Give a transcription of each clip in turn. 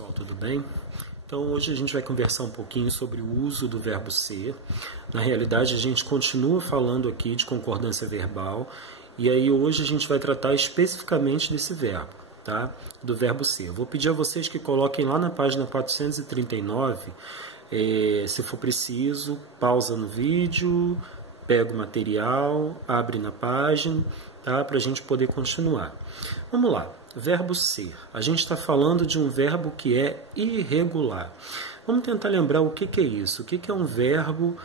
pessoal, tudo bem? Então hoje a gente vai conversar um pouquinho sobre o uso do verbo ser. Na realidade a gente continua falando aqui de concordância verbal e aí hoje a gente vai tratar especificamente desse verbo, tá? Do verbo ser. Eu vou pedir a vocês que coloquem lá na página 439, se for preciso, pausa no vídeo, pega o material, abre na página, tá? Para a gente poder continuar. Vamos lá. Verbo ser. A gente está falando de um verbo que é irregular. Vamos tentar lembrar o que é isso. O que é um verbo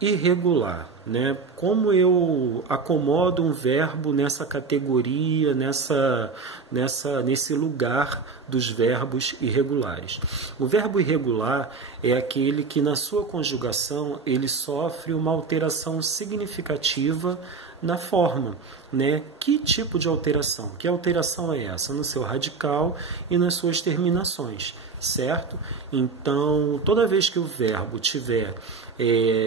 irregular, né? Como eu acomodo um verbo nessa categoria, nesse lugar dos verbos irregulares. O verbo irregular é aquele que na sua conjugação ele sofre uma alteração significativa na forma, né? Que tipo de alteração? Que alteração é essa? No seu radical e nas suas terminações, certo? Então, toda vez que o verbo tiver,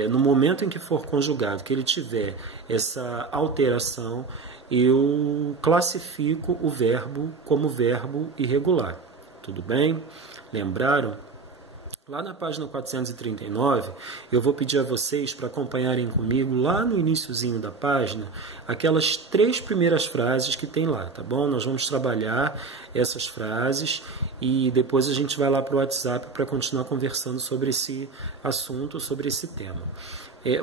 no momento em que for conjugado, que ele tiver essa alteração, eu classifico o verbo como verbo irregular. Tudo bem? Lembraram? Lá na página 439, eu vou pedir a vocês para acompanharem comigo, lá no iniciozinho da página, aquelas 3 primeiras frases que tem lá, tá bom? Nós vamos trabalhar essas frases e depois a gente vai lá para o WhatsApp para continuar conversando sobre esse assunto, sobre esse tema.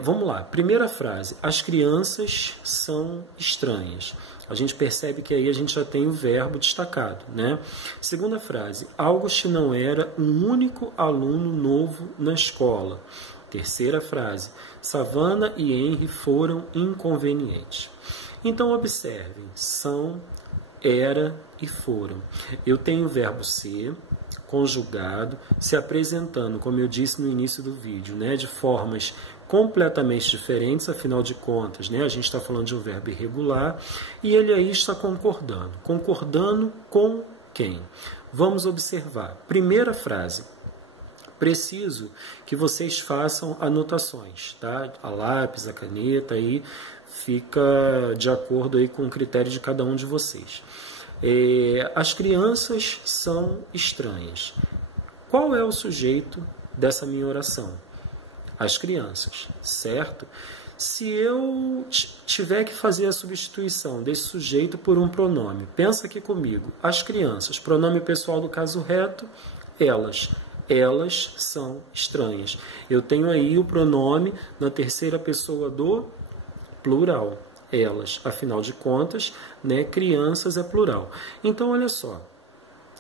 Vamos lá, primeira frase, as crianças são estranhas. A gente percebe que aí a gente já tem o verbo destacado, né? Segunda frase, August não era um único aluno novo na escola. Terceira frase, Savannah e Henry foram inconvenientes. Então, observem, são, era e foram. Eu tenho o verbo ser conjugado, se apresentando, como eu disse no início do vídeo, né, de formas completamente diferentes, afinal de contas, né, a gente está falando de um verbo irregular, e ele aí está concordando. Concordando com quem? Vamos observar. Primeira frase. Preciso que vocês façam anotações, tá? A lápis, a caneta, aí fica de acordo aí com o critério de cada um de vocês. As crianças são estranhas. Qual é o sujeito dessa minha oração? As crianças, certo? Se eu tiver que fazer a substituição desse sujeito por um pronome, pensa aqui comigo. As crianças, pronome pessoal do caso reto, elas. Elas são estranhas. Eu tenho aí o pronome na terceira pessoa do plural. Elas, afinal de contas, né, crianças é plural. Então, olha só,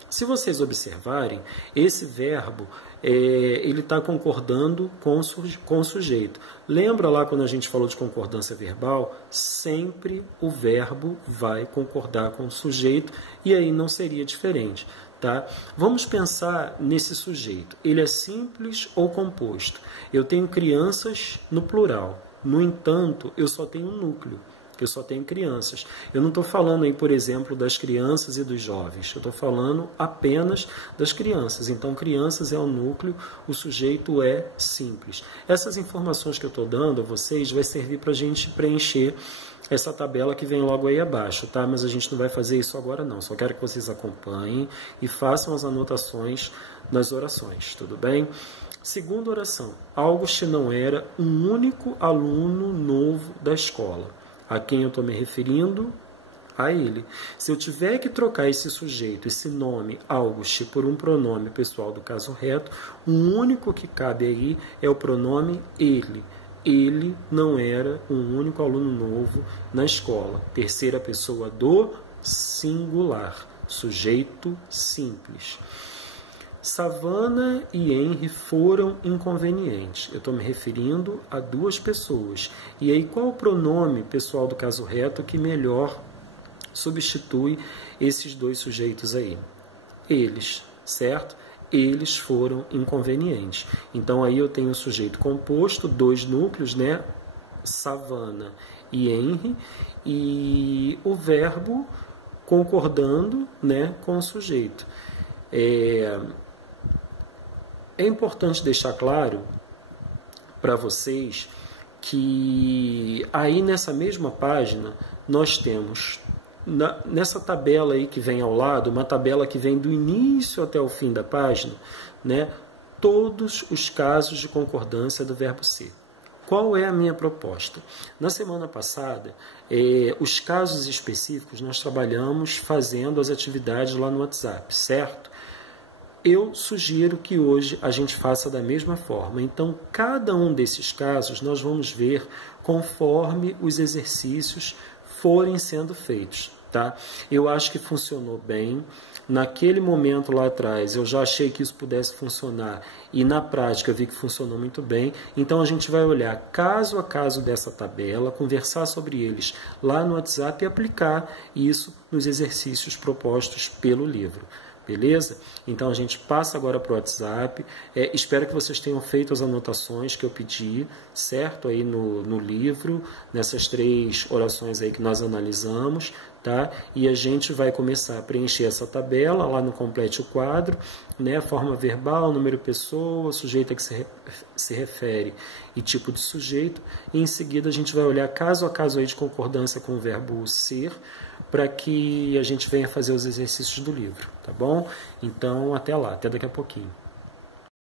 se vocês observarem, esse verbo, ele está concordando com o sujeito. Lembra lá quando a gente falou de concordância verbal? Sempre o verbo vai concordar com o sujeito e aí não seria diferente. Tá? Vamos pensar nesse sujeito. Ele é simples ou composto? Eu tenho crianças no plural. No entanto, eu só tenho um núcleo. Eu só tenho crianças. Eu não estou falando aí, por exemplo, das crianças e dos jovens. Eu estou falando apenas das crianças. Então, crianças é o núcleo, o sujeito é simples. Essas informações que eu estou dando a vocês vai servir para a gente preencher essa tabela que vem logo aí abaixo, tá? Mas a gente não vai fazer isso agora não. Só quero que vocês acompanhem e façam as anotações nas orações, tudo bem? Segunda oração. August não era um único aluno novo da escola. A quem eu estou me referindo? A ele. Se eu tiver que trocar esse sujeito, esse nome, August, por um pronome pessoal do caso reto, o único que cabe aí é o pronome ele. Ele não era um único aluno novo na escola. Terceira pessoa do singular. Sujeito simples. Savannah e Henry foram inconvenientes. Eu estou me referindo a 2 pessoas. E aí, qual o pronome pessoal do caso reto que melhor substitui esses 2 sujeitos aí? Eles, certo? Eles foram inconvenientes. Então, aí eu tenho o sujeito composto, 2 núcleos, né? Savannah e Henry, e o verbo concordando, né, com o sujeito. É importante deixar claro para vocês que aí nessa mesma página nós temos nessa tabela aí que vem ao lado, uma tabela que vem do início até o fim da página, né, todos os casos de concordância do verbo ser. Qual é a minha proposta? Na semana passada, os casos específicos nós trabalhamos fazendo as atividades lá no WhatsApp, certo? Eu sugiro que hoje a gente faça da mesma forma. Então, cada um desses casos nós vamos ver conforme os exercícios forem sendo feitos, tá? Eu acho que funcionou bem. Naquele momento lá atrás, eu já achei que isso pudesse funcionar e na prática eu vi que funcionou muito bem. Então a gente vai olhar caso a caso dessa tabela, conversar sobre eles lá no WhatsApp e aplicar isso nos exercícios propostos pelo livro. Beleza? Então a gente passa agora para o WhatsApp. Espero que vocês tenham feito as anotações que eu pedi, certo? Aí no livro, nessas 3 orações aí que nós analisamos, tá? E a gente vai começar a preencher essa tabela lá no Complete o Quadro, né? Forma verbal, número pessoa, sujeito a que se refere e tipo de sujeito. E em seguida a gente vai olhar caso a caso aí de concordância com o verbo ser, para que a gente venha fazer os exercícios do livro, tá bom? Então, até lá, até daqui a pouquinho.